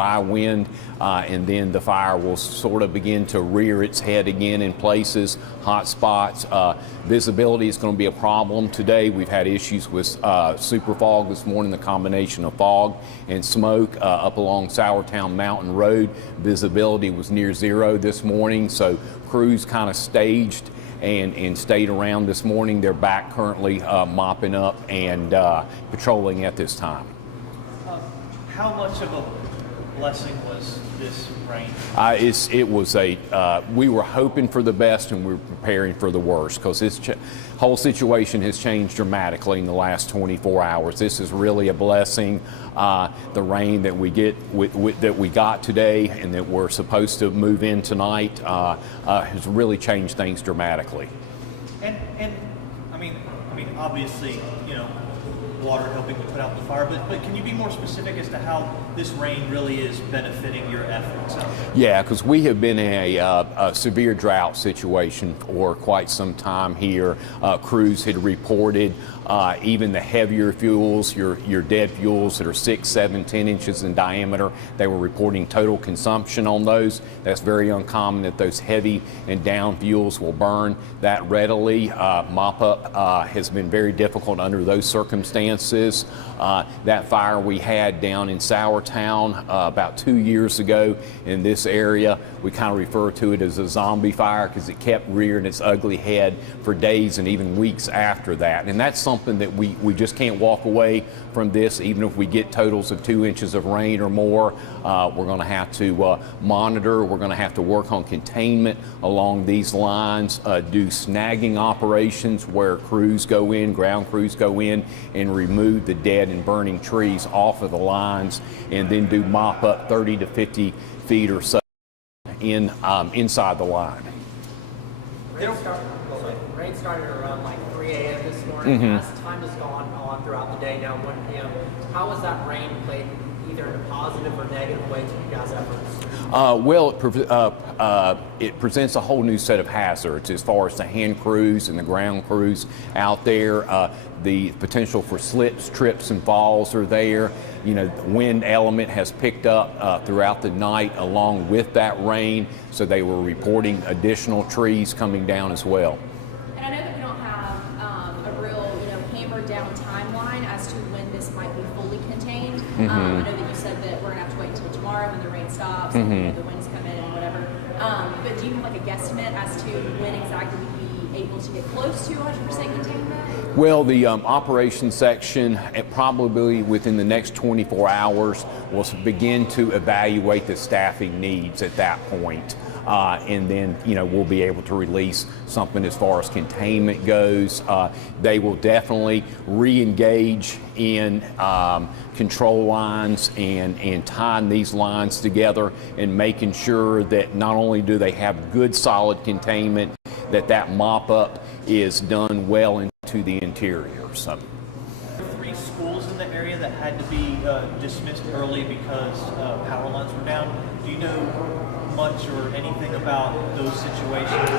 dry wind, and then the fire will sort of begin to rear its head again in places, hot spots. Visibility is going to be a problem today. We've had issues with super fog this morning, the combination of fog and smoke up along Sauratown Mountain Road. Visibility was near zero this morning, so crews kind of staged and stayed around this morning. They're back currently mopping up and patrolling at this time. How much of a blessing was this rain? We were hoping for the best and we were preparing for the worst, because this whole situation has changed dramatically in the last 24 hours. This is really a blessing. The rain that we got today and that we're supposed to move in tonight has really changed things dramatically. And I mean, obviously, you know, water helping to put out the fire, but can you be more specific as to how this rain really is benefiting your efforts out there? Yeah, because we have been in a severe drought situation for quite some time here. Crews had reported even the heavier fuels, your dead fuels that are 6, 7, 10 inches in diameter, they were reporting total consumption on those. That's very uncommon that those heavy and down fuels will burn that readily. Mop up has been very difficult under those circumstances. That fire we had down in Sauratown about 2 years ago in this area, we kind of refer to it as a zombie fire because it kept rearing its ugly head for days and even weeks after that. And that's something that we just can't walk away from this. Even if we get totals of 2 inches of rain or more, we're going to have to monitor. We're going to have to work on containment along these lines, do snagging operations where crews go in, ground crews go in and remove the dead and burning trees off of the lines, and then do mop up 30 to 50 feet or so inside the line. Rain started around like 3 a.m. this morning. As time has gone on throughout the day, now 1 p.m., how has that rain played either in a positive or negative way to you guys' efforts? It presents a whole new set of hazards as far as the hand crews and the ground crews out there. The potential for slips, trips, and falls are there. You know, the wind element has picked up throughout the night along with that rain, so they were reporting additional trees coming down as well. And I know that we don't have a real, hammered down timeline as to when this might be fully contained. I know that you said that we're going to have to wait until tomorrow when the rain stops and the winds come in and whatever. But do you have like a guesstimate as to when exactly we'd be able to get close to 100% containment? Well, the operations section, probably within the next 24 hours, will begin to evaluate the staffing needs at that point. And then, we'll be able to release something as far as containment goes. They will definitely re-engage in control lines and tying these lines together and making sure that not only do they have good solid containment, that mop up is done well into the interior. So. 3 schools in the area that had to be dismissed early because power lines were down. Do you know much or anything about those situations?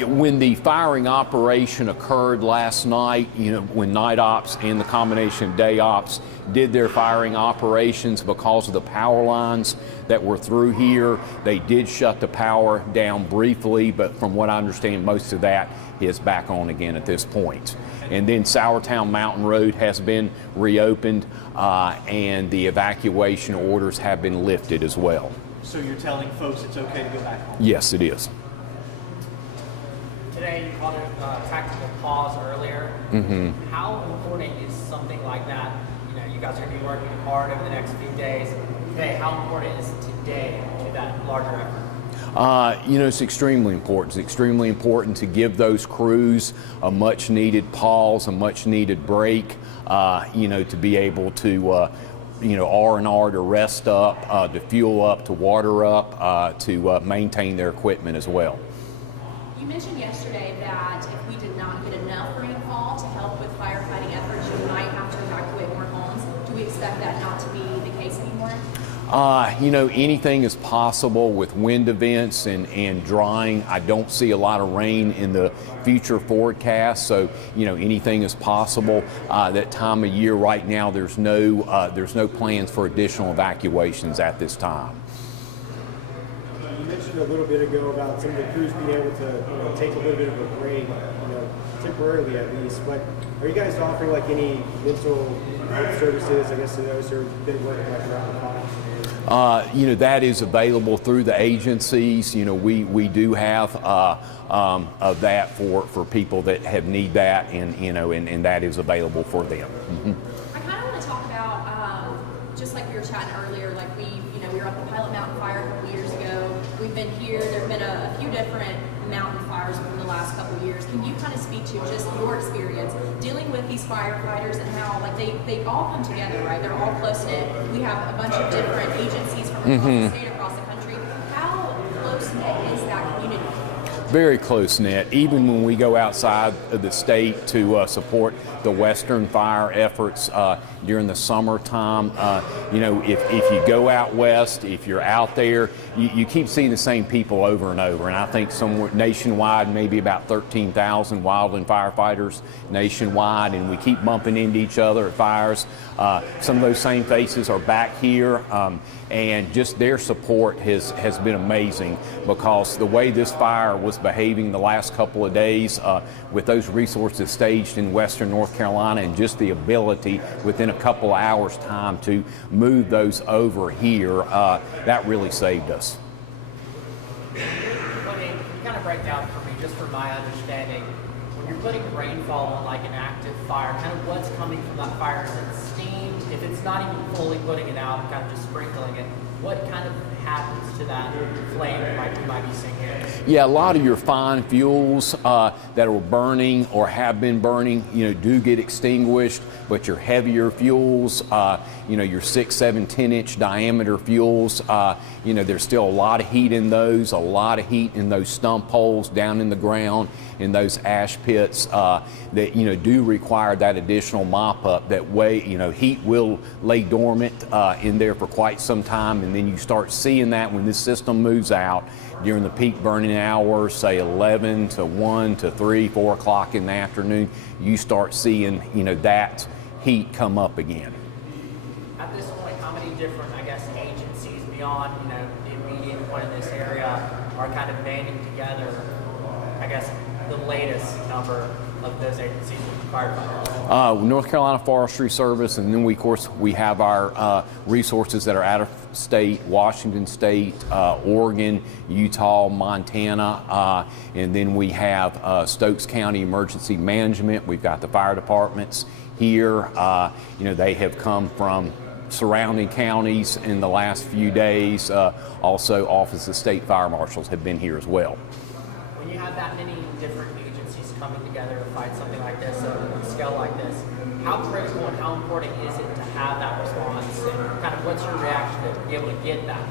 When the firing operation occurred last night, when night ops and the combination of day ops did their firing operations, because of the power lines that were through here, they did shut the power down briefly, but from what I understand, most of that is back on again at this point. And then Sauratown Mountain Road has been reopened, and the evacuation orders have been lifted as well. So you're telling folks it's okay to go back home? Yes, it is. Today you called it a tactical pause earlier. How important is something like that? You guys are going to be working hard over the next few days. Today, how important is today to that larger effort? It's extremely important. It's extremely important to give those crews a much needed pause, a much needed break, to be able to R&R to rest up, to fuel up, to water up, to maintain their equipment as well. You mentioned yesterday that if we did not get enough rainfall to help with firefighting efforts, you might have to evacuate more homes. Do we expect that not to be the case anymore? You know, anything is possible with wind events and drying. I don't see a lot of rain in the future forecast, so you know, anything is possible. That time of year right now, there's no plans for additional evacuations at this time. You mentioned a little bit ago about some of the crews being able to take a little bit of a break, temporarily at least. But are you guys offering like any mental health services? I guess to those who have been working like around the clock. You know, that is available through the agencies. You know, we do have of that for people that have need that, and you know, and that is available for them. Mm-hmm. I kind of want to talk about just like we were chatting earlier. Like we were up the Pilot Mountain Fire a couple years ago. We've been here. There've been a few different mountain fires within the last couple of years. Can you kind of speak to just your experience dealing with these firefighters and how like they all come together, right? They're all close knit. We have a bunch of different agencies from across the state, across the country. How close knit is that community? Very close knit. Even when we go outside of the state to support the Western fire efforts during the summertime, you know, if you go out west, if you're out there, you keep seeing the same people over and over. And I think somewhere nationwide, maybe about 13,000 wildland firefighters nationwide, and we keep bumping into each other at fires. Some of those same faces are back here, and just their support has been amazing, because the way this fire was behaving the last couple of days with those resources staged in western North Carolina, and just the ability within a couple of hours time to move those over here, that really saved us. Can you kind of break down for me, just for my understanding, when you're putting rainfall on like an active fire, kind of what's coming from that fire? Is it steam? If it's not even fully putting it out, kind of just sprinkling it, what kind of happens to that flame like we might be seeing here? Yeah, a lot of your fine fuels that are burning or have been burning, you know, do get extinguished, but your heavier fuels, you know, your 6, 7, 10-inch diameter fuels, you know, there's still a lot of heat in those, a lot of heat in those stump holes down in the ground, in those ash pits that, you know, do require that additional mop up. That way, you know, heat will lay dormant in there for quite some time, and then you start seeing that when this system moves out during the peak burning hours, say 11 to 1 to 3, 4 o'clock in the afternoon, you start seeing, you know, that heat come up again. At this point, how many different, I guess, agencies beyond, you know, the immediate one in this area are kind of banding together, I guess, the latest number of those agencies with firefighters? North Carolina Forestry Service, and then we, of course, we have our resources that are out of state, Washington State, Oregon, Utah, Montana, and then we have Stokes County Emergency Management. We've got the fire departments here. You know, they have come from surrounding counties in the last few days. Also, Office of State Fire Marshals have been here as well. When you have that many different agencies coming together to fight something like this, on a scale like this, how critical and how important is it to have that response, and kind of what's your reaction to be able to get that?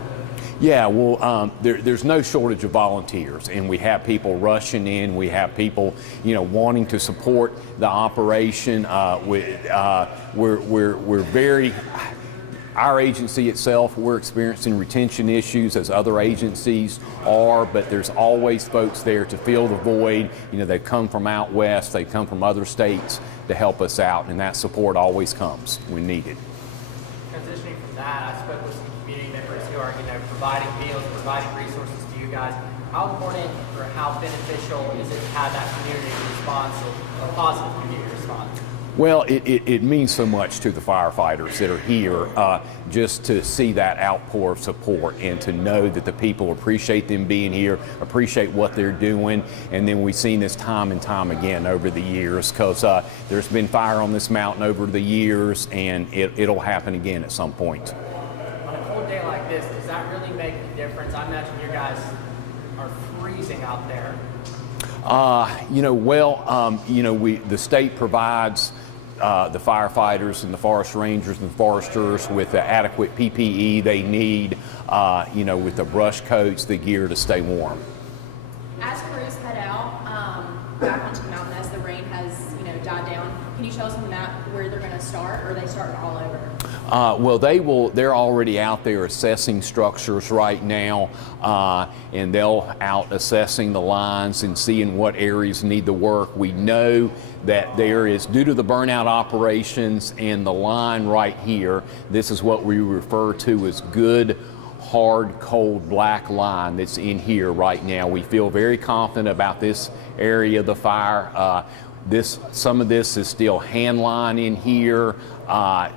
Yeah, well, there's no shortage of volunteers, and we have people rushing in. We have people, you know, wanting to support the operation. We're very. Our agency itself, we're experiencing retention issues as other agencies are, but there's always folks there to fill the void. You know, they've come from out west, they've come from other states to help us out, and that support always comes when needed. Transitioning from that, I spoke with some community members who are, you know, providing meals, providing resources to you guys. How important or how beneficial is it to have that community response, a positive community response? Well, it means so much to the firefighters that are here, just to see that outpour of support and to know that the people appreciate them being here, appreciate what they're doing, and then we've seen this time and time again over the years, because there's been fire on this mountain over the years, and it'll happen again at some point. On a cold day like this, does that really make a difference? I imagine you guys are freezing out there. You know, well, you know, the state provides the firefighters and the forest rangers and foresters with the adequate PPE they need, you know, with the brush coats, the gear to stay warm. As crews head out back onto the mountain as the rain has, you know, died down, can you show us on the map where they're going to start, or are they starting all over? They're already out there assessing structures right now, and they'll out assessing the lines and seeing what areas need the work. We know that there is, due to the burnout operations and the line right here, this is what we refer to as good, hard, cold, black line that's in here right now. We feel very confident about this area of the fire. Some of this is still hand line in here.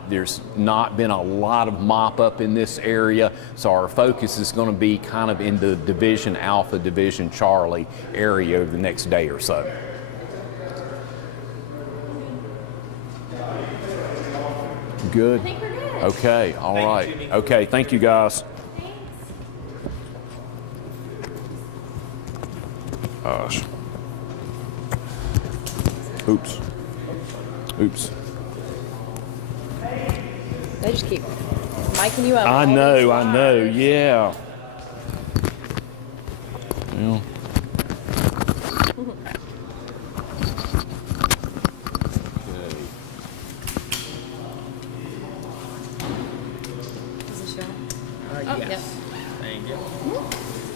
There's not been a lot of mop up in this area, so our focus is going to be kind of in the Division Alpha, Division Charlie area over the next day or so. Good. I think we're good. Okay, all Thank you, right. Jimmy. Okay, thank you guys. Thanks. Gosh. Oops. Oops. They just keep miking you up. I all know, these I know, lives. yeah. Well. Is this your- Yes. yep. Thank you.